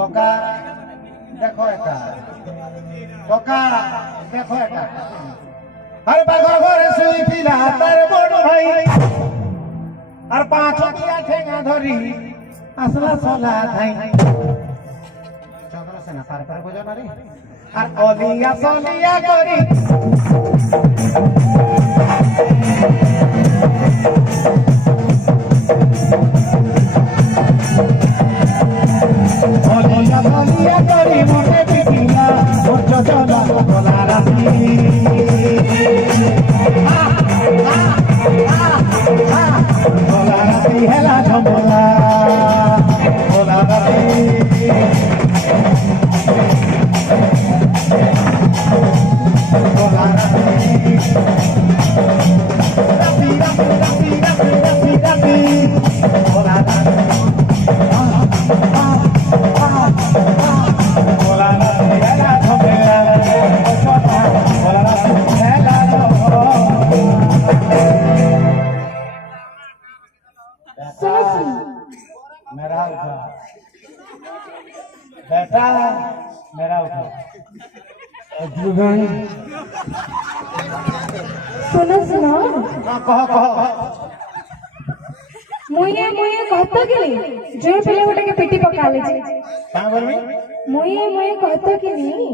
कका देखो एका कका देखो एका हर पागल घरे सुई पिला तार बड़ भाई और पांच दिया ठेंगा धरी असला सोला धाई चंद्र से ना पार पार बुझा ना रे और ओलिया सोलिया करी ओलिया सोलिया करी मोटे पिटिया मोटो चला बोला राती बोला राती हेला झमला बोला राती बोला राती राती बोला राती बोला राती हेला झमला बोला राती हेला मेरा उठा बेटा मेरा उठा सुनो सुनो कहो कहो मुइए कहतो कि नहीं जो पिले गोटे के पिटी पका ले जे का बोलबी मुइए कहतो कि नहीं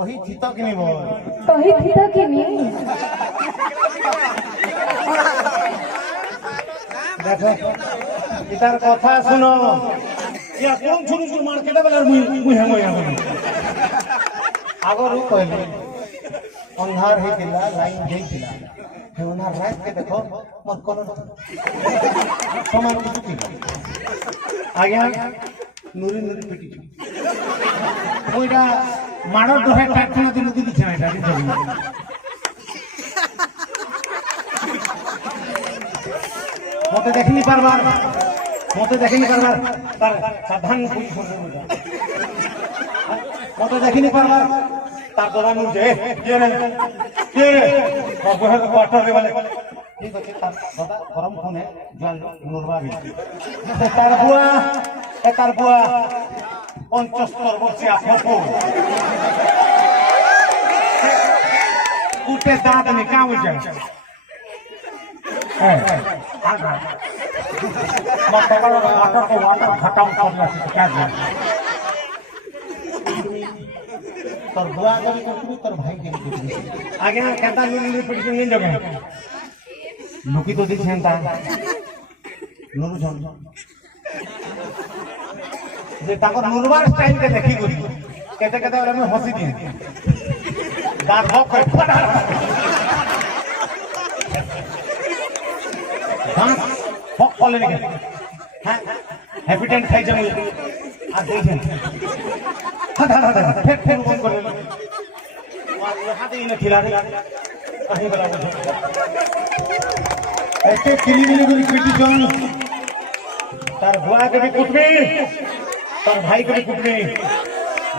ओही थितो कि नहीं बोल कही थी तो कि नहीं देखो इधर कथा सुनो या कौन छुरी छुरी मार के दबला मुहे मुहे आगो रू कहले अंधार हे दिला लाइन दे दिला हे अंधार रात के देखो मत कोनो समान की आज्ञा नूरी नूरी पिटी ओइडा मानो दोहे टाटना दिन दी दिछा एटा दिछा मते देखनी पारबार तार सावधान कोई फोन मते देखनी पारबार तार दवा नु जे के रे बगहर क्वार्टर रे वाले ठीक है तार दादा गरम फोन है जान नुरवा भी तार बुआ 75 वर्षीय फपो कुटे दांत में का हो जाए आगा मत वाटर को वाटर खत्म कर ला क्या जाए तोर बुआ गरी करबी तोर भाई के आगे ना कहता नुनु पिट के नहीं जगह लुकी तो दिख छनता नुनु जन जे ताको नुरवार स्टाइल के देखी गुरी कहते कहते और में हंसी दी दांत हो कोई फटा दांत फक फले नहीं हां हैप्पीडेंट खाई जम आ देखें हट फिर कौन कर ले यहां दे न खिला दे कहीं बला ऐसे किली मिली गुरी पिटी जोन तार बुआ के भी कुटबी तार भाई के भी कुटबी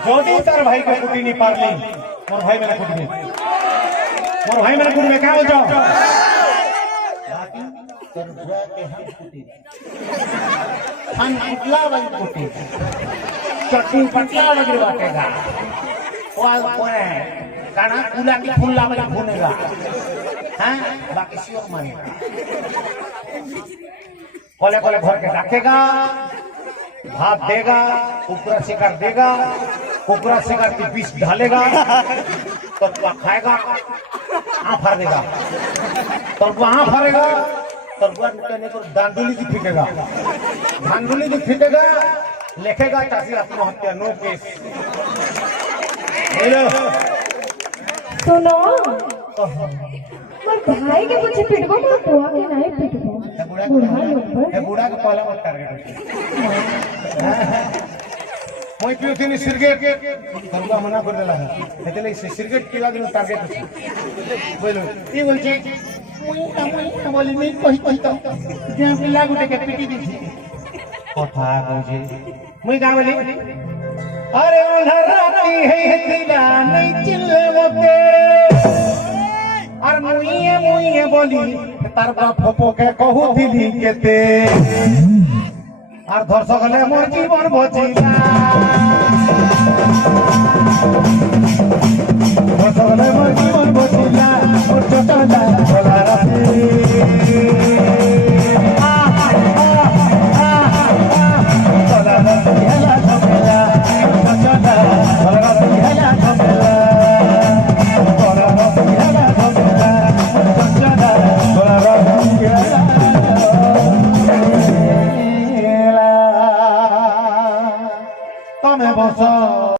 जोदी तार भाई के कुटी नहीं पारली मोर भाई मैंने कुटबी क्या हो जाओ बाकी तार बुआ के हम कुटला वाली कुटी चटनी पटला लगे बाटेगा कोई काना कुला की फुल्ला वाली भुनेगा हैं बाकी सियोर मानेगा कोले कोले भर के रखेगा भात देगा कुकरा शिकार देगा कुकरा शिकार की बीच ढालेगा तरुआ खाएगा आफर देगा तरुआ फरेगा तरुआ निकलने को दांडुली की फीटेगा धांडुली की फीटेगा लिखेगा चाची आत्महत्या नो केस हेलो सुनो मोर भाई के पीछे पिटबो तो बुआ के नहीं पिटबो बुढ़ा के पहला मत टारगेट मोई पियोथिनी सिरगेट तरुआ मना कर देला है एतले सिरगेट पिला दिन टारगेट अछि बोलो ई बोल जे मोई बोली नहीं कहि तो जे पिला गुटे के पिटी दी कथा कहजे मुई का बोली अरे अंधार राती है दिला नहीं चिल्ले मते और मुइए बोली तार बाप फपो के कहू दिली केते और दर्शक ले मोर जीवन बचिला। हाँ